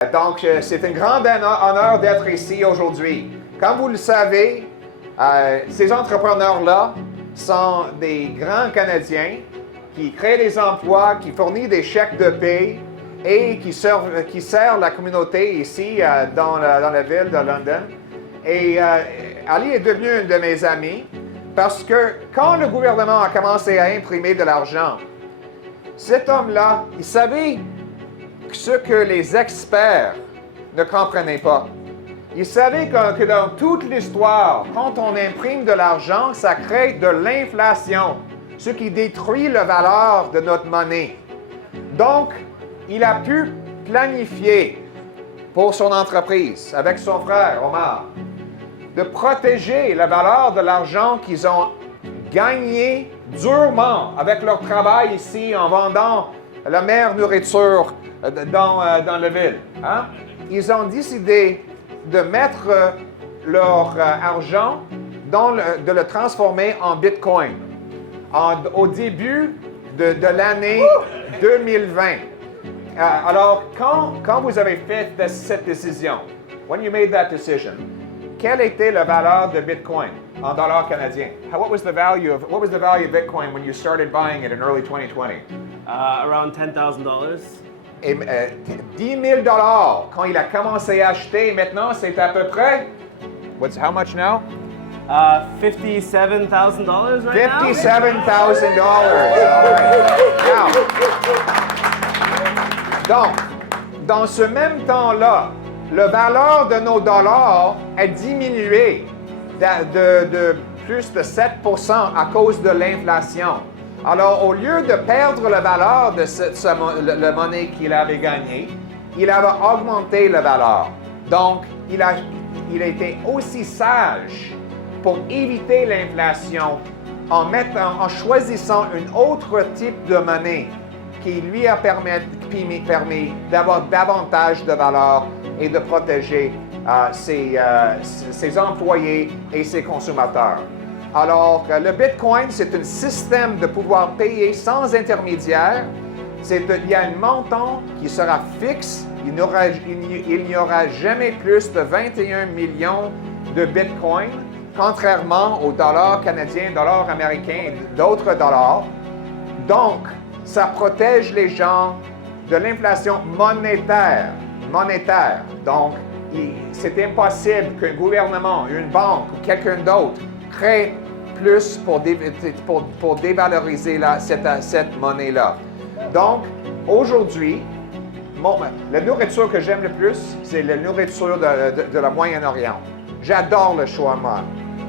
Donc, c'est un grand honneur d'être ici aujourd'hui. Comme vous le savez, ces entrepreneurs-là sont des grands Canadiens qui créent des emplois, qui fournissent des chèques de paie et qui servent la communauté ici dans la ville de London. Et Ali est devenu un de mes amis parce que quand le gouvernement a commencé à imprimer de l'argent, cet homme-là, il savait ce que les experts ne comprenaient pas. Il savait que dans toute l'histoire, quand on imprime de l'argent, ça crée de l'inflation, ce qui détruit la valeur de notre monnaie. Donc, il a pu planifier pour son entreprise, avec son frère Omar, de protéger la valeur de l'argent qu'ils ont gagné durement avec leur travail ici en vendant la meilleure nourriture dans la ville. Hein? Ils ont décidé de mettre leur argent, de le transformer en Bitcoin au début de l'année 2020. Alors, quand vous avez fait cette décision, when you made that decision, quelle était la valeur de Bitcoin en dollars canadiens? What was the value of Bitcoin when you started buying it in early 2020? Around $10,000. Et 10 000 quand il a commencé à acheter. Maintenant, c'est à peu près. How much now? $57,000 right now. $57,000. Donc, dans ce même temps-là, la valeur de nos dollars a diminué de plus de 7% à cause de l'inflation. Alors, au lieu de perdre la valeur de la monnaie qu'il avait gagnée, il avait augmenté la valeur. Donc, il a été aussi sage pour éviter l'inflation en choisissant un autre type de monnaie qui lui a permis d'avoir davantage de valeur et de protéger ses employés et ses consommateurs. Alors, le Bitcoin, c'est un système de pouvoir payer sans intermédiaire. Il y a un montant qui sera fixe. Il n'y aura jamais plus de 21 millions de Bitcoin, contrairement aux dollars canadiens, dollars américains et d'autres dollars. Donc, ça protège les gens de l'inflation monétaire. Donc, c'est impossible qu'un gouvernement, une banque ou quelqu'un d'autre crée plus pour dévaloriser cette monnaie-là. Donc, aujourd'hui, la nourriture que j'aime le plus, c'est la nourriture de la Moyen-Orient. J'adore le shawarma.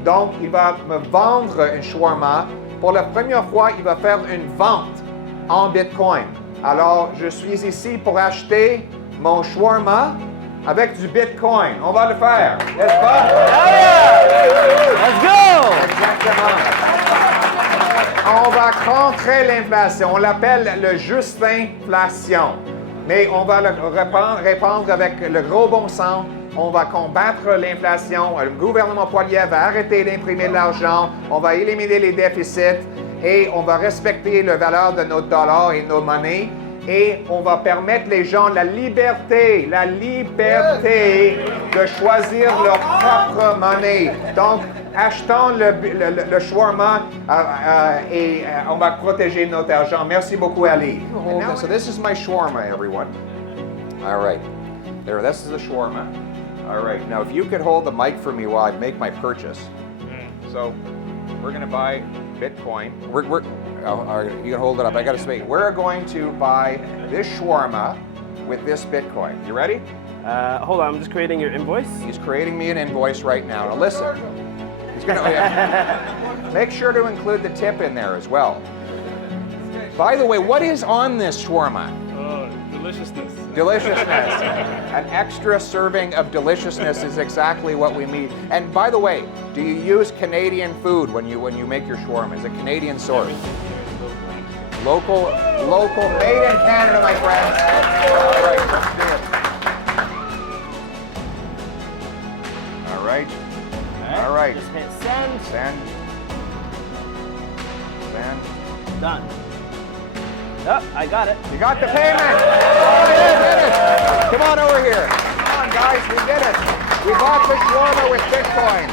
Donc, il va me vendre un shawarma. Pour la première fois, il va faire une vente en Bitcoin. Alors, je suis ici pour acheter mon shawarma avec du Bitcoin. On va le faire, n'est-ce pas? Let's go! Exactement. On va contrer l'inflation. On l'appelle le juste-inflation. Mais on va le répandre avec le gros bon sens. On va combattre l'inflation. Le gouvernement Poilievre va arrêter d'imprimer de l'argent. On va éliminer les déficits et on va respecter la valeur de nos dollars et nos monnaies. Et on va permettre les gens la liberté de choisir leur propre monnaie. Donc, achetons le shawarma et on va protéger notre argent. Merci beaucoup, Ali. So this is my shawarma, everyone. All right. There, this is the shawarma. All right. Now, if you could hold the mic for me while I make my purchase. So, we're going to buy Bitcoin. You can hold it up. I got to speak. We're going to buy this shawarma with this Bitcoin. You ready? Hold on, I'm just creating your invoice. He's creating me an invoice right now. Now listen. He's going to make sure to include the tip in there as well. By the way, what is on this shawarma? Deliciousness. Deliciousness. An extra serving of deliciousness is exactly what we need. And by the way, do you use Canadian food when you make your shawarma? Is it Canadian source? Local, made in Canada, my friends. All right, let's do it. All right. All right. Just hit send. Send. Done. Oh, I got it. You got the payment. Oh, you did it. Come on over here. Come on, guys, we did it. We bought the shawarma with Bitcoin.